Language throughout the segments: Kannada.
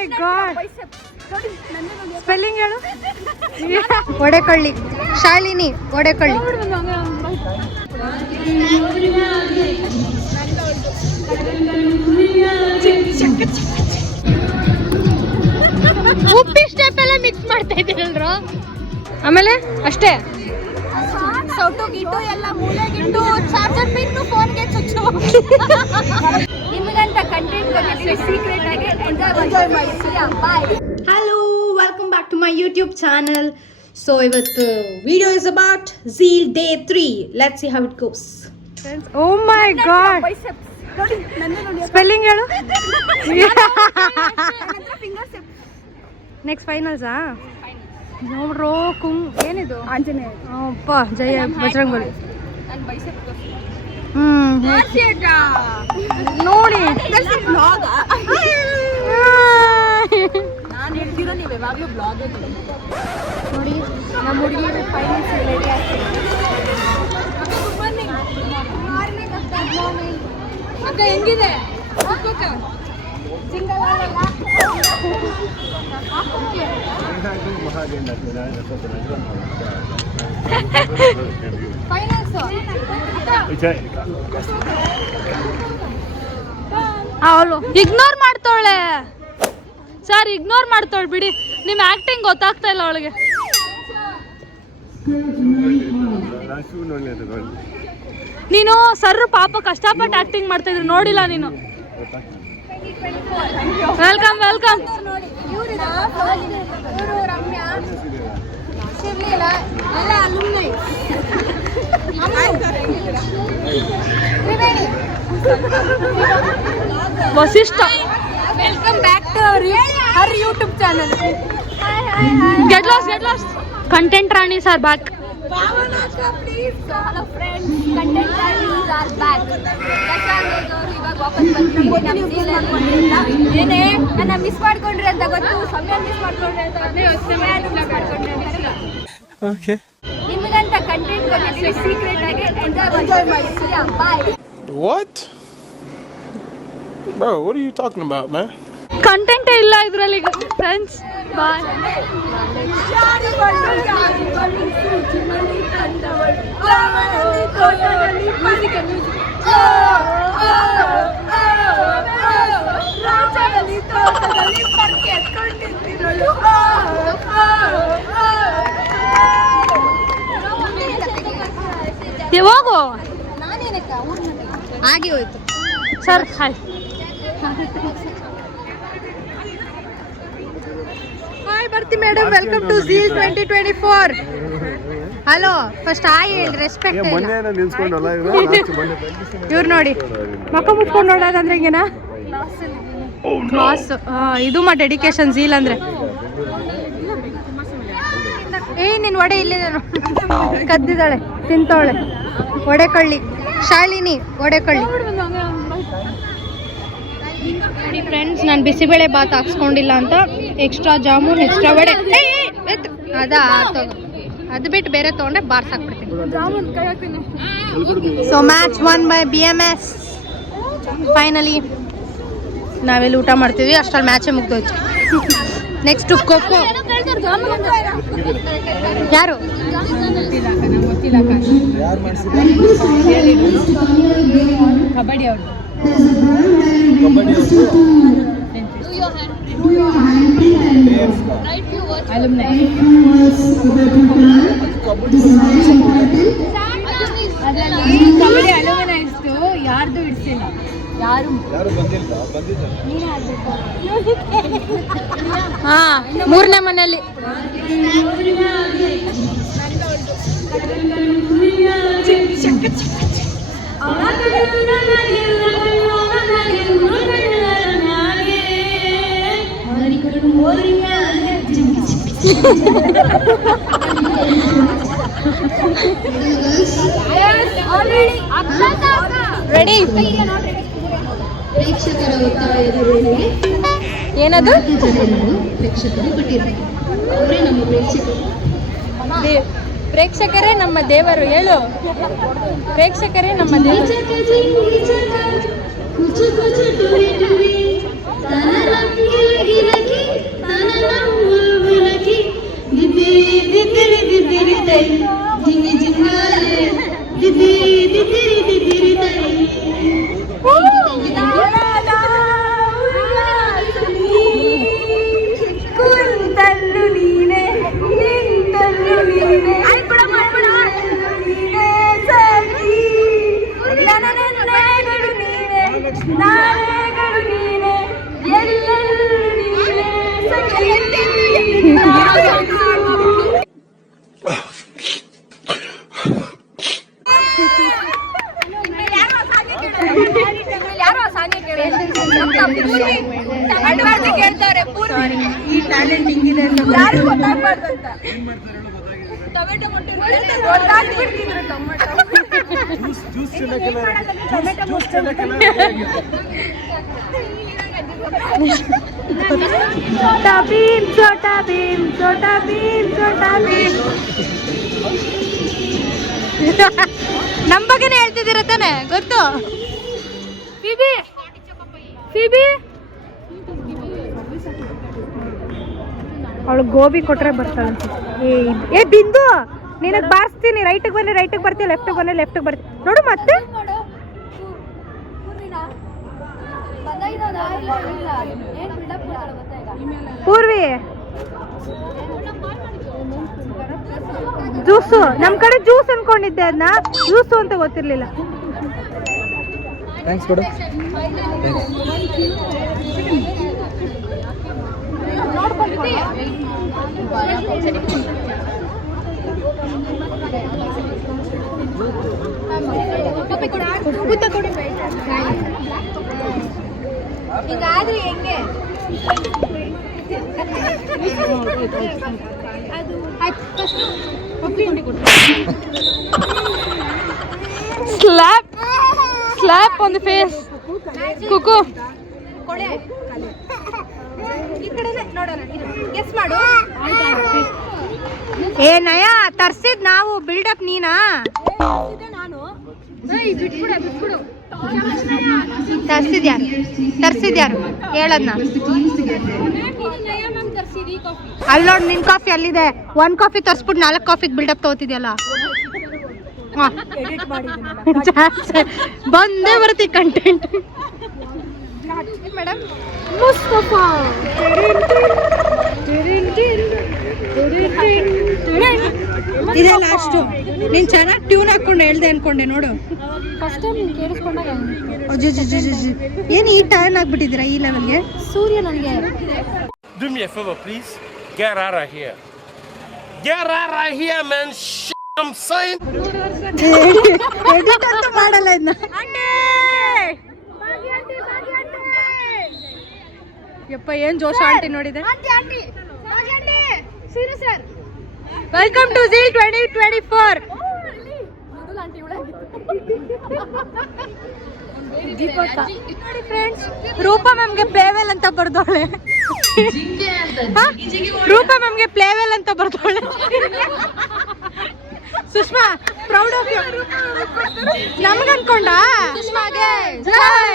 ಮೈ ಗಾಡ್, ಸ್ಪೆಲ್ಲಿಂಗ್ ಹೇಳು. ಒಡೆಕಳ್ಳಿ, ಶಾಲಿನಿ ಒಡೆಕಳ್ಳಿ. ಉಪ್ಪಿ ಸ್ಟೆಪ್ ಎಲ್ಲ ಮಿಕ್ಸ್ ಮಾಡ್ತಾ ಇದ್ದೀರಲ್ರ. ಆಮೇಲೆ ಅಷ್ಟೇ ಸೌಟು ಗಿಟ್ಟು ಎಲ್ಲ ಮೂಲೆಗಿಟ್ಟು ಚಾರ್ಜರ್ ಪಿನ್ನು ಫೋನ್ಗೆ ಚುಚ್ಚು. ನಿಮಗಂತ ಕಂಟೆಂಟ್ ಬಂದಿದ್ರೆ ಸೀಕ್ರೆಟ್ ಆಗಿ ಎಂಜಾಯ್ ಮಾಡಿ. Bye. Hello, welcome back to my YouTube channel. So ಇವತ್ತು video is about zeal day 3. Let's see how it goes. Oh my god, spelling ಹೇಳು. ನೆಕ್ಸ್ಟ್ ಫೈನಲ್ಸಾ ನೋಡ್ರೋ. ಏನಿದು? ಆಂಜನೇಯ. ಅಪ್ಪ ಜಯ ಬಜರಂಗಬಲಿ. ನೋಡಿ ನೋಡಿ ನಮ್ಮ ಹುಡುಗಿ ಫೈನಲ್ಸ್ ರೆಡಿ ಆಗ್ತದೆ. ಅಕ್ಕ ಹೆಂಗಿದೆ? ಅವಳು ಇಗ್ನೋರ್ ಮಾಡ್ತಾಳೆ ಸರ್, ಇಗ್ನೋರ್ ಮಾಡ್ತಾಳೆ ಬಿಡಿ. ನಿಮ್ ಆಕ್ಟಿಂಗ್ ಗೊತ್ತಾಗ್ತಾ ಇಲ್ಲ ಅವಳಿಗೆ. ನೀನು ಸರ್ ಪಾಪ ಕಷ್ಟಪಟ್ಟು ಆಕ್ಟಿಂಗ್ ಮಾಡ್ತಾ ಇದ್ರು, ನೋಡಿಲ್ಲ ನೀನು. Welcome welcome. ರಮ್ಯಾ ಶಿರ್ಲಿಲ್ಲ ಎಲ್ಲ alumni. Vasishtha. Welcome back to her YouTube channel. Get lost. Content Rani sir back. So hello friends, content ranis are back. ಇವಾಗ ವಾಪಸ್ ಬಂದಿದ್ದೀವಿ. ಏನೇ ನನ್ನ ಮಿಸ್ ಮಾಡ್ಕೊಂಡ್ರಿ ಅಂತ ಗೊತ್ತು, ಸಮಯ ಮಿಸ್ ಮಾಡ್ಕೊಂಡ್ರಿ ಅಂತ. Okay. ನಿಮಗಂತ ಕಂಟೆಂಟ್ ಬಂದಿದ್ದೀವಿ ಸೀಕ್ರೆಟ್ ಆಗಿ ಎಂಜಾಯ್ ಮಾಡಿ. ಬಾಯ್. What? Bro, what are you talking about, man? ಕಂಟೆಂಟೇ ಇಲ್ಲ ಇದರಲ್ಲಿ ಫ್ರೆಂಡ್ಸ್. ಬಾಯ್. ಯಾವಾಗೋ ಆಗಿ ಹೋಯ್ತು ಸರ್. ಹಾಯ್ ಹಾಯ್ ಬರ್ತಿ madam. Welcome to Zeal 2024. Hello, first hi ಹೇಳಿ, ರೆಸ್ಪೆಕ್ಟ್. ಇವ್ರು ನೋಡಿ ಮಕ್ಕ ಮುಚ್ಕೊಂಡು ನೋಡೋದಂದ್ರೆ ಹಿಂಗೇನಾ ಕ್ಲಾಸ್. ಇದು ಮಾ ಡೆಡಿಕೇಶನ್ ಝೀಲ್ ಅಂದ್ರೆ. ನಿನ್ ಒಡೆ ಇಲ್ಲಿದೆ, ಕದ್ದಿದ್ದಾಳೆ, ತಿಂತವಳೆ. ಒಡೆಕಳ್ಳಿ, ಶಾಲಿನಿ ಒಡೆಕಳ್ಳಿ. ನೋಡಿ ಫ್ರೆಂಡ್ಸ್, ನಾನು ಬಿಸಿಬೇಳೆ ಬಾತ್ ಹಾಕ್ಸ್ಕೊಂಡಿಲ್ಲ ಅಂತ ಎಕ್ಸ್ಟ್ರಾ ಜಾಮೂನ್, ಎಕ್ಸ್ಟ್ರಾ ವಡೆ. ಅದು ಬಿಟ್ಟು ಬೇರೆ ತೊಗೊಂಡ್ರೆ ಬಾರ್ಸಾಕ್ಬಿಡ್ತೀನಿ. So match one by BMS. Finally ನಾವೆಲ್ಲಿ ಊಟ ಮಾಡ್ತೀವಿ ಅಷ್ಟರಲ್ಲಿ ಮ್ಯಾಚೇ ಮುಗ್ದೋಯ್ತು. ನೆಕ್ಸ್ಟ್ ಖೋಖೋ. ಯಾರು? ಕಬಡ್ಡಿ ಅವರು. ಕಬಡ್ಡಿ ಅಲುಮಿನೈಸ್ದು ಯಾರ್ದು ಇಡ್ಸಿಲ್ಲ, ಯಾರು ಹಾ ಮೂರನೇ ಮನೆಯಲ್ಲಿ. ರೆಡಿ. ಪ್ರೇಕ್ಷಕರ ಒತ್ತಾಯದ ಮೇರೆಗೆ ಏನದು? ಪ್ರೇಕ್ಷಕರು ಬಿಟ್ಟಿದ್ದಾರೆ. ಅವರೇ ನಮ್ಮ ಪ್ರೇಕ್ಷಕರು. ಪ್ರೇಕ್ಷಕರೇ ನಮ್ಮ ದೇವರು. ಹೇಳು, ಪ್ರೇಕ್ಷಕರೇ ನಮ್ಮ ದೇವರು. ಕುಚು ಕುಚು ಟುರಿ ಟುರಿ ತನ ಲಕ್ಕಿ ಲಗಿ ಲಗಿ ಯಾರೋ ಸಾನ್ಯ ಕೇಳ್ತಾರೆ ಪೂರ್ವಿ ಈ ಟ್ಯಾಲೆಂಟ್ ಹಿಂಗಿದೆ ಅಂತ ಯಾರು ಗೊತ್ತಾಗ್ಬಾರ್ದಂತ ಟೊಮೆಟೊ ಮೊಟ್ಟೆ ಗೊತ್ತಾಗ್ಬಿಡ್ತಿದ್ರು छोटा भीम छोटा भीम छोटा भीम छोटा भीम ನಮ್ಮ ಬಗ್ಗೆನೇ ಹೇಳ್ತಿದ್ದೀರ ತಾನೆ ಗೊತ್ತು ಫಿಬಿ ಫಿಬಿ ಅವಳು ಗೋಬಿ ಕೊಟ್ರೆ ಬರ್ತಾಳಂತೆ ಏ ಬಿಂದು ನಿನಗೆ ಬಾರಿಸ್ತೀನಿ ರೈಟಿಗೆ ಬನ್ನಿ ರೈಟಿಗೆ ಬರ್ತೀವಿ ಲೆಫ್ಟಿಗೆ ಬನ್ನಿ ಲೆಫ್ಟಿಗೆ ಬರ್ತೀವಿ ನೋಡು ಮತ್ತೆ ಪೂರ್ವಿ ಜ್ಯೂಸು ನಮ್ ಕಡೆ ಜ್ಯೂಸ್ ಅನ್ಕೊಂಡಿದ್ದೆ ಅದನ್ನ ಜ್ಯೂಸು ಅಂತ ಗೊತ್ತಿರ್ಲಿಲ್ಲ ಥ್ಯಾಂಕ್ಸ್ ಕೊಡು ಹಿಂಗಾದ್ರೆ ಹೆಂಗೆ slap slap on the face ಕುಕು ಕೊಳೆ ಈ ಕಡೆನೆ ನೋಡೋಣ ಗೆಸ್ ಮಾಡು ಏ ನಯ ತರ್ಸಿದ್ ನಾವು ಬಿಲ್ಡಪ್ ನೀನಾ ನಾನು ತರ್ಸಿದ್ಯಾರು ಹೇಳದ್ನ ಅಲ್ಲಿ ನೋಡ್ ನಿನ್ ಕಾಫಿ ಅಲ್ಲಿದೆ ಒಂದ್ ಕಾಫಿ ತರ್ಸ್ಬಿಟ್ಟು 4 ಕಾಫಿಗೆ ಬಿಲ್ಡಪ್ ತಗೋತಿದ್ಯಲ್ಲ ಬಂದೇ ಬರುತ್ತೆ ಕಂಟೆಂಟ್ ಮೇಡಮ್ ಮುಸ್ತಫಾ ಇದೇ ಲಾಸ್ಟ್ ನೀನ್ ಚೆನ್ನಾಗಿ ಟ್ಯೂನ್ ಹಾಕೊಂಡು ಹೇಳ್ದೆ ಅನ್ಕೊಂಡೆ ನೋಡು ಫಸ್ಟ್ ಟೈಮ್ ನೀನು ಕೇಳಿಸ್ಕೊಂಡಾಗ ಏನು ಈ ಟರ್ನ್ ಆಗ್ಬಿಟ್ಟಿದ್ದೀರಾ ಈ ಲೆವೆಲ್ಗೆ ಸೂರ್ಯ ನನಗೆ Do me a favor, please. Get out of here. Get out of here, man. I'm saying. Edit ಅಂತ ಮಾಡಲ್ಲ ಇದನ್ನ ಯಪ್ಪ ಏನ್ ಜೋಶ ಆಂಟಿ ನೋಡಿದೆ ವೆಲ್ಕಮ್ ಟು ಝೀಲ್ 2024 ನೋಡಿ ಫ್ರೆಂಡ್ಸ್ ರೂಪಾ ಮ್ಯಾಮ್ಗೆ ಪ್ಲೇವೆಲ್ ಅಂತ ಬರ್ದೋಳೆ ರೂಪಾ ಮ್ಯಾಮ್ಗೆ ಪ್ಲೇವೆಲ್ ಅಂತ ಬರ್ದೋಳೆ ಸುಷ್ಮಾ ಪ್ರೌಡ್ ಆಫ್ ಯು ನಮ್ಗೆ ಅನ್ಕೊಂಡ ಸುಷ್ಮಾಗೆ ಜೈ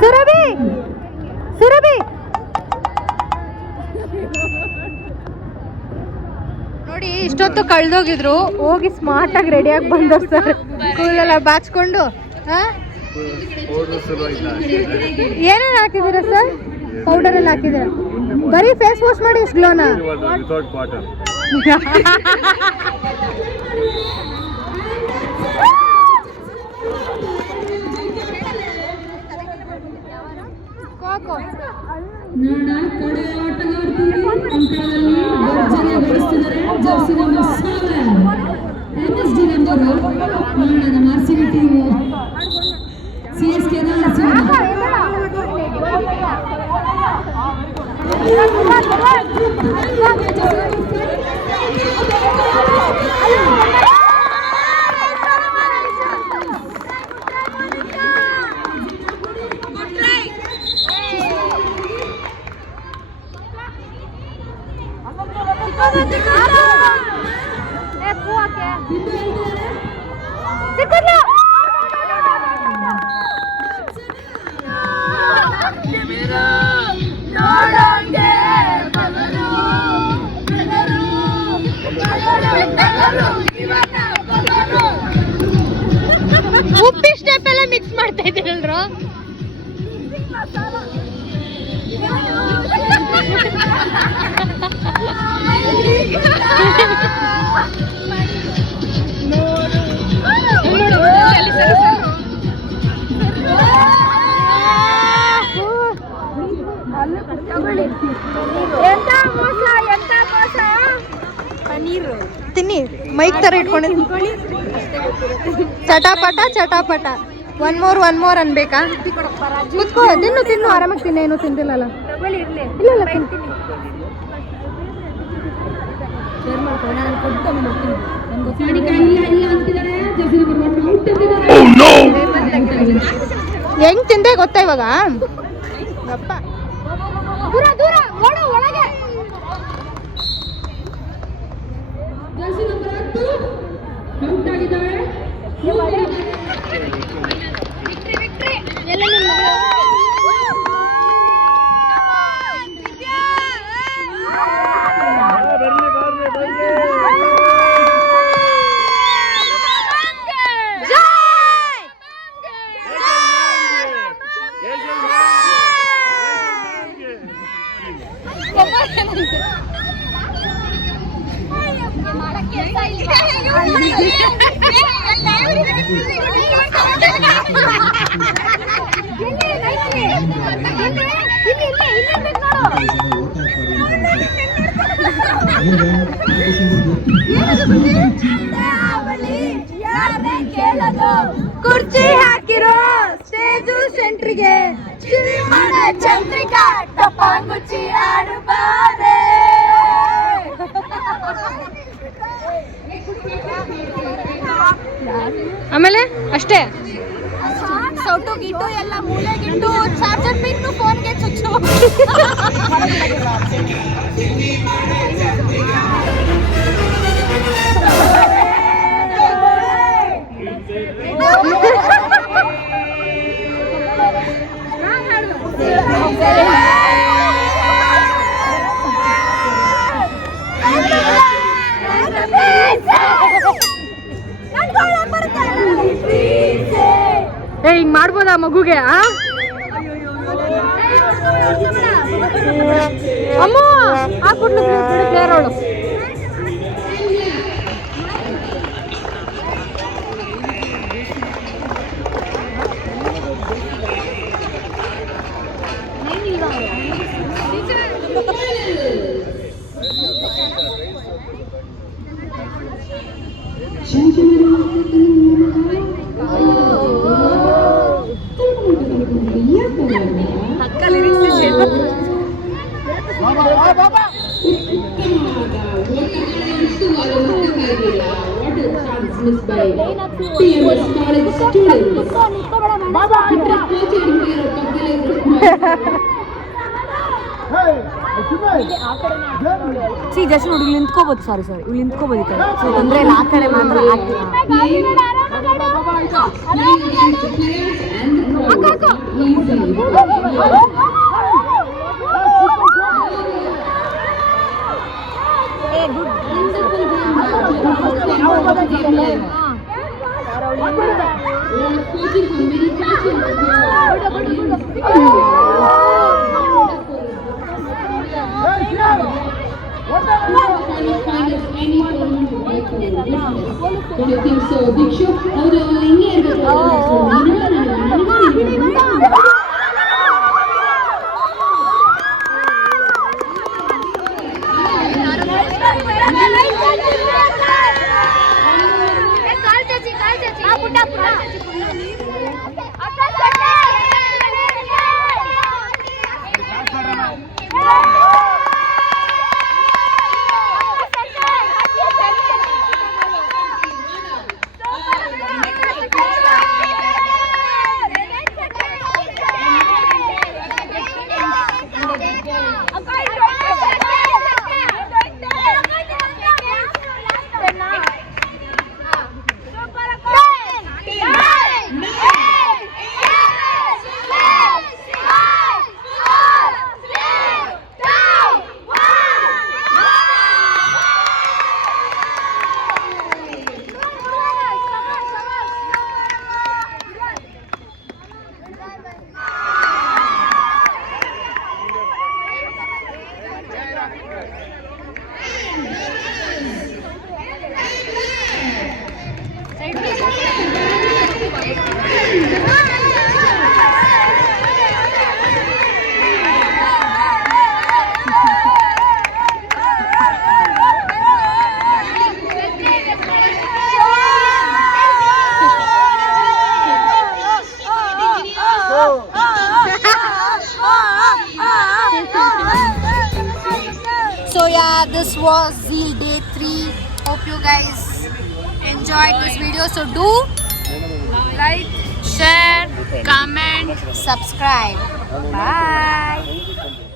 ಸುರಭಿ ಸುರಭಿ ನೋಡಿ ಇಷ್ಟೊತ್ತು ಕಳ್ದೋಗಿದ್ರು ಹೋಗಿ ಸ್ಮಾರ್ಟ್ ಆಗಿ ರೆಡಿಯಾಗಿ ಬಂದ ಸರ್ ಕೂಲೆಲ್ಲ ಬಾಚ್ಕೊಂಡು ಏನೇನು ಹಾಕಿದ್ದೀರಾ ಸರ್ ಪೌಡರ್ ಎಲ್ಲ ಹಾಕಿದ್ದೀರಾ ಬರೀ ಫೇಸ್ ವಾಶ್ ಮಾಡಿ ಇಷ್ಟು ಗ್ಲೋನಾ ನಾಡ ಕಡೆ ಆಟಗಾರ್ತಿಯರು ಅಂಕಣದಲ್ಲಿ ಭರ್ಜರಿಗೊಳಿಸುತ್ತಿದ್ದಾರೆ ಜರ್ಸಿ ನಂಬರ್ 7 ಎಂಎಸ್ಡಿ ನಂಬರ್ ನಾಡ ನಮ್ಮ ಆರ್ಸಿಬಿ ಟೀಮ್ ಸಿಎಸ್ಕೆ ನ ನೋಡೋಂಗೆ ತಿನ್ನಿ ಮೈಕ್ ತರ ಇಟ್ಕೊಂಡಿದ್ದೀನಿ. ಚಟಾಪಟ ಚಟಾಪಟ. ಒನ್ ಮೋರ್ ಅನ್ಬೇಕಾ? ಕುತ್ಕೋ, ತಿನ್ನು ಆರಾಮಾಗಿ ತಿನ್ನ. ಏನು ತಿಂದಿಲ್ಲಲ್ಲ. ಇಲ್ಲ ತಿನ್ನು. ಹೆಂಗ್ ತಿಂದೆ ಗೊತ್ತಾ ಇವಾಗ? ಅಪ್ಪ ದೂರ ಒಳಗೆ. ಕುರ್ಚಿ ಹಾಕಿರೋ ಸ್ಟೇಜು ಸೆಂಟ್ರಿಗೆ ಶ್ರೀಮಣ ಚಂದ್ರಿಕಾ ಟಪಾಂಗುಚ್ಚಿ ಆಡುಬಾರೆ. ಆಮೇಲೆ ಅಷ್ಟೇ. ಸೌಟು ಗಿಟ್ಟು ಎಲ್ಲ ಮೂಲೆ ಗಿಟ್ಟು ಚಾರ್ಜರ್ ಪಿನ್ನು ಫೋನ್ಗೆ ಚುಚ್ಚು. ಹಿಂಗ್ ಮಾಡ್ಬೋದಾ ಮಗುಗೆ? ಅಮ್ಮ ಹಾಕ್ಬಿಡ್ಲು ಪ್ಲೇಯರ್ ಅವಳು. ಜಸ್ಟ್ ನೋಡಿ ಇಲ್ಲಿ ನಿಂತ್ಕೋಬಹುದು. ಸಾರಿ ಇಲ್ಲಿ ನಿಂತ್ಕೋಬಹುದು. ಈ ಕಡೆ ಸೊ ತೊಂದರೆ ಇಲ್ಲ. ಆ ಕಡೆ ಮಾತ್ರ So yeah, this was Zeal Day 3. Hope you guys enjoyed this video. So do like, share, comment, subscribe. Bye.